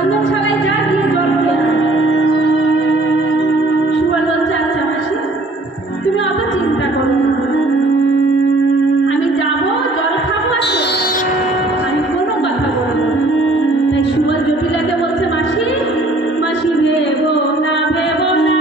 রন্ধনশালায় যা গিয়ে জল খেয়ে আয়। সুবল বলছে আচ্ছা মাসি, তুমি অত চিন্তা করো না, আমি যাবো জল খাবো আর আমি কোনো কথা বলবো না। তাই সুবল জটিলাকে বলছে মাসি, মাসি ভেবো না ভেবো না,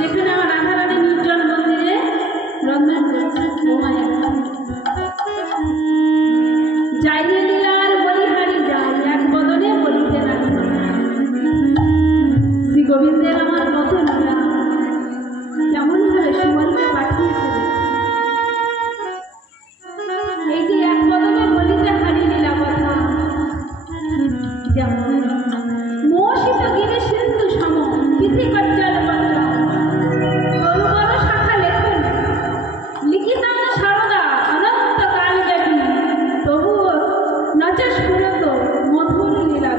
যেখানে আমার রাধারানী নির্জন মন্দিরে রন্ধন করছে। যাইয়ে লীলার বলিহারি যাই, এক বদনে বলিতে রাখি শ্রী গোবিন্দের আমার কত লীলা, কেমন ভাবে সুবলকে পাঠিয়েছে। এই যে এক বদনে বলিতে হারি লীলা কথা, যেমন মোষিত গিরি সিন্ধু সম তিথি কজ্জাল পত্র গরুবর শাখা লেখন লিখিতাম সারদা অনন্ত কাল ব্যাপী, তবুও নচ স্ফুরত মধুর লীলা।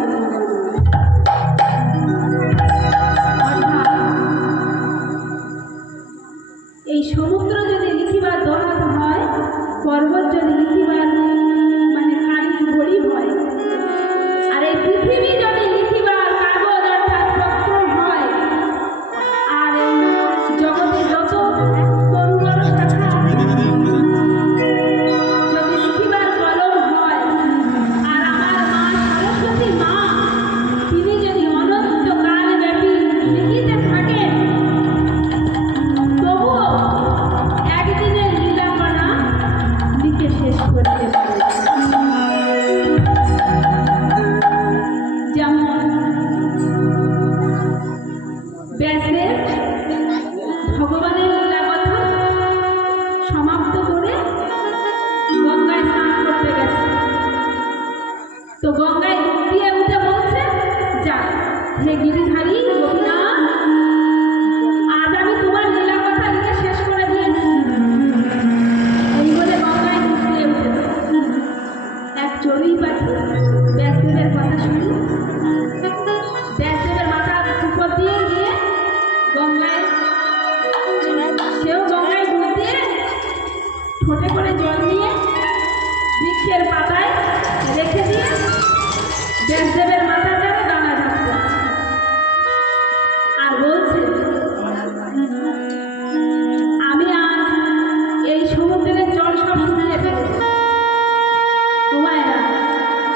এই সমুদ্র যদি লিখিবার দহাত হয়, পর্বত যদি লিখিবার মানে কালি ঘড়ি হয়, আর এই পৃথিবী যদি লিখিবার কাগজ অর্থাৎ পত্র হয়, আর জগতে যত তরুবর শাখা যদি লিখিবার কলম হয়, আর আমার মা সরস্বতী মা তিনি যদি অনন্ত কাল ব্যাপী লিখিতে থাকেন, তবুও একদিনের লীলাকণা লিখে শেষ করতে পারে। যেমন ব্যাসদেব ভগবানের লীলা কথা সমাপ্ত করে গঙ্গায় স্নান করতে গেছে। তো গঙ্গায় ডুব দিয়ে উঠে বলছে, যা হে গিরিধারী গোপীনাথ, আজ আমি তোমার লীলা কথা লিখে শেষ করে দিয়েছি। এই বলে গঙ্গায় ডুব দিয়ে উঠেছে। এক চড়ুই পাখি ব্যাসদেবের কথা শুনি ব্যাসদেবের মাথার উপর দিয়ে গিয়ে গঙ্গায়, সেও গঙ্গায় ডুব দিয়ে ঠোঁটে করে জল নিয়ে বৃক্ষের পাতায় রেখে দিয়ে ব্যাসদেবের মাথা যেন দানা ঝাপতে আর বলছে, আমি আজ এই সমুদ্রের জল সব শুকিয়ে ফেলেছি। তোমায় না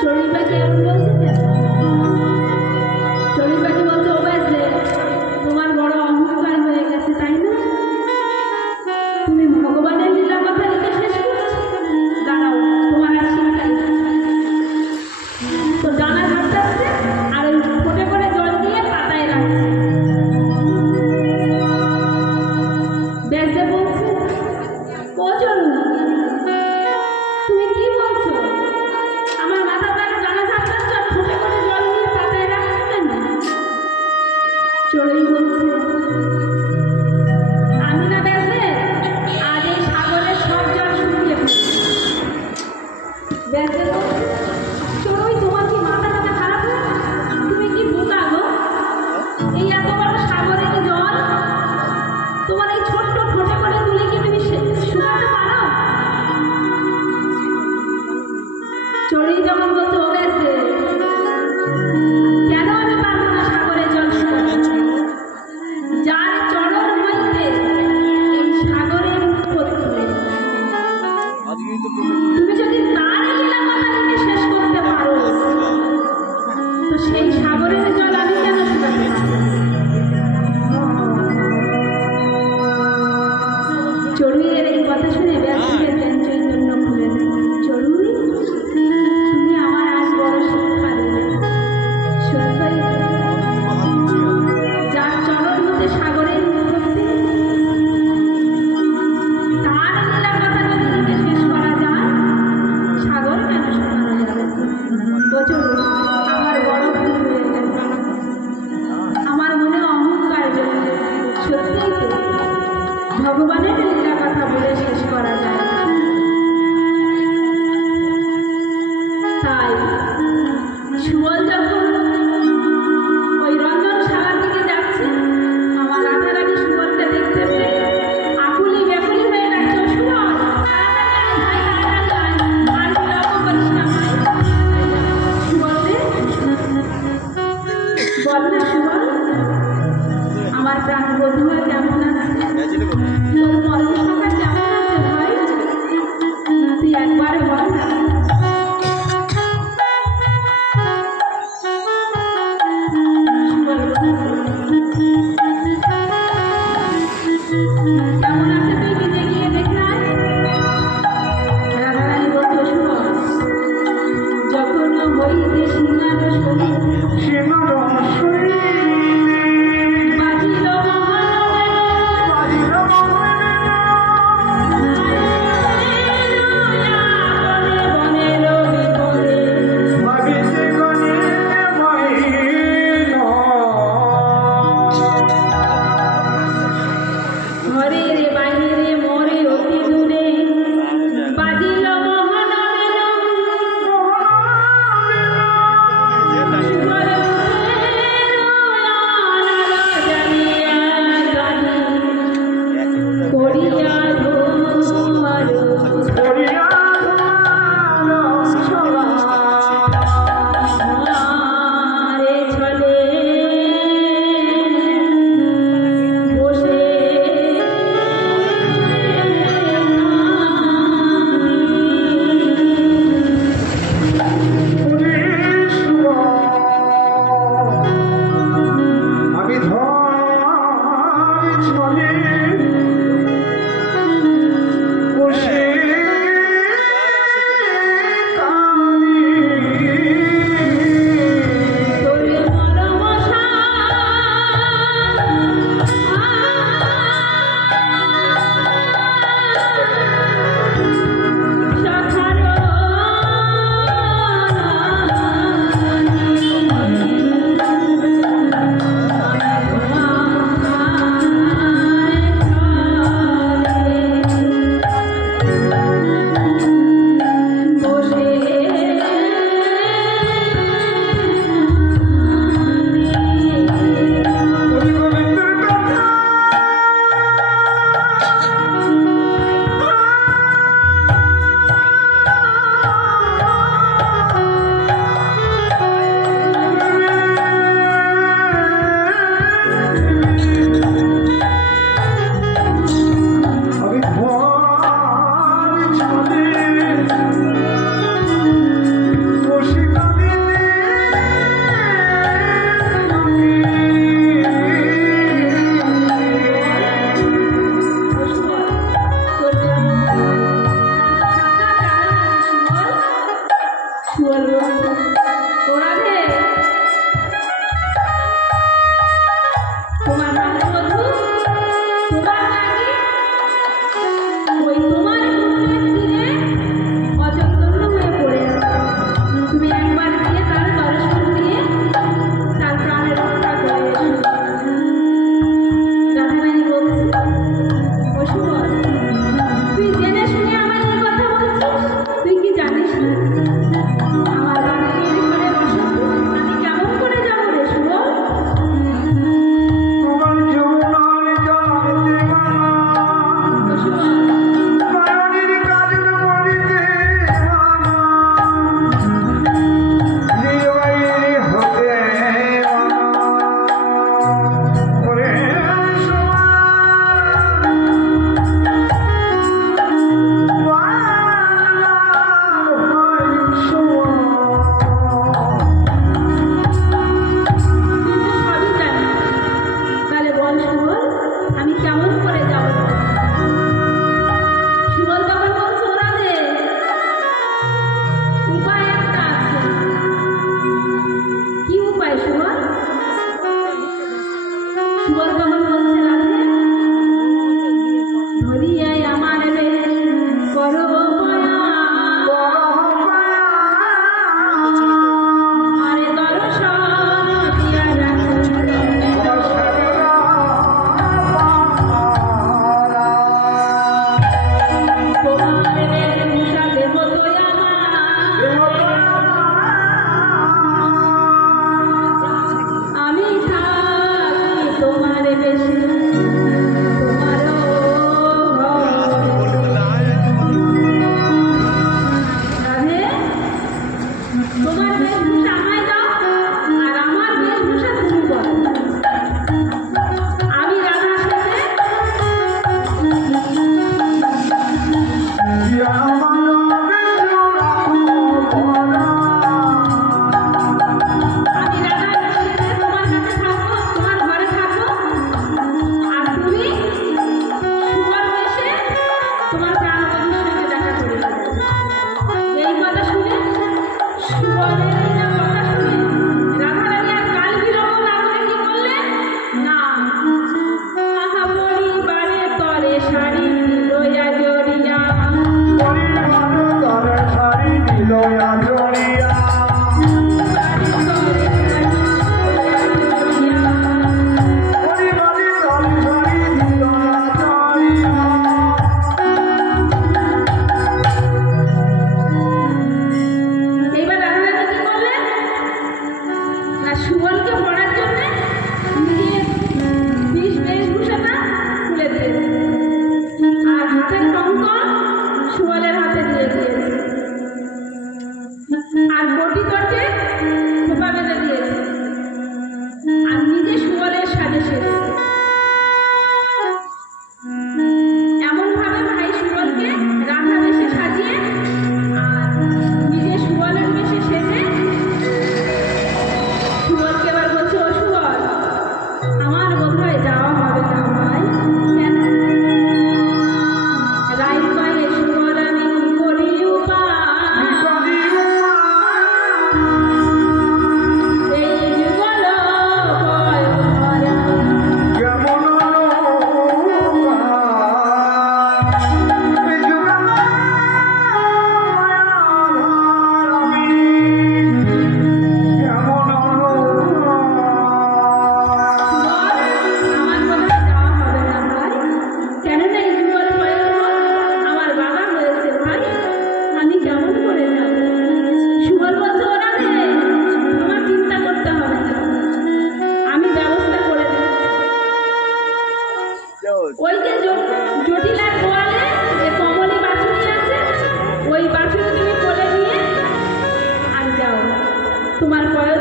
চড়ুই পাখি এমন বলছে কেন? চড়ুই পাখি বলছে, ও ব্যাসদেব তোমার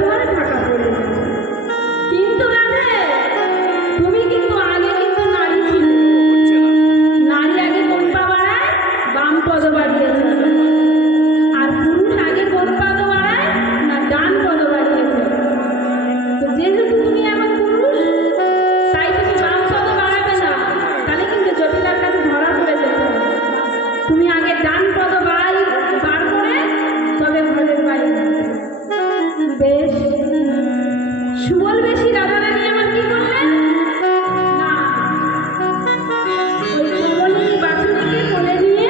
দুয়ারে ঢাকা পড়ে যায়। কিন্তু রাধে, তুমি কিন্তু আগে কিন্তু নারী ছিলে। নারী আগে কোন পা বাড়ায়? বাম পদ বাড়িয়ে চলে। আর পুরুষ আগে কোন পদ বাড়ায়? না, ডান পদ বাড়িয়ে চলে। তো যেহেতু তুমি এখন পুরুষ, তাই তুমি বাম পদ বাড়াবে না, তাহলে কিন্তু জটিলার কাছে ধরা পড়ে যেতে হবে। তুমি আগে ডান পদ বার করে তবে ঘরের বাইরে যাবে। বেশ, সুবল বেশি রাধারানী আমার কি করলেন? না, ওই কমলিনী বাছুরীকে কোলে নিয়ে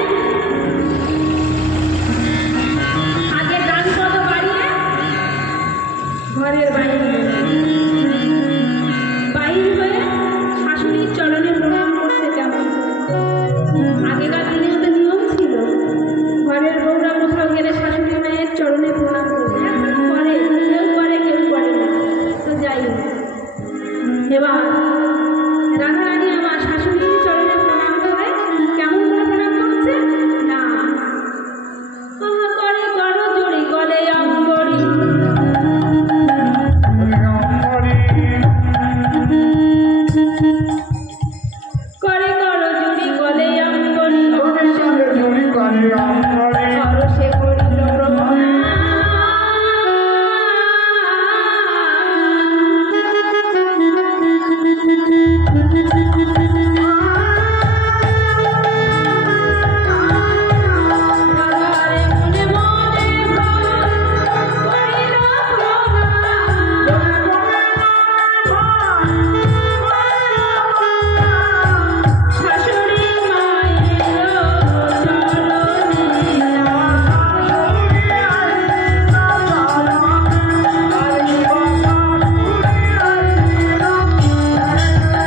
আগে ডান পদ বাড়িয়ে ঘরের বাইরে গেলেন। বাইর হয়ে শাশুড়ির চরণে প্রণাম করছে। যেমন আগেকার দিনেও তো নিয়ম ছিল, ঘরের বউরা কোথাও গেলে শাশুড়ি মায়ের চরণে প্রণাম করবে। এখন করে, কেউ করে কেউ করে না। তো যাই হোক, এবার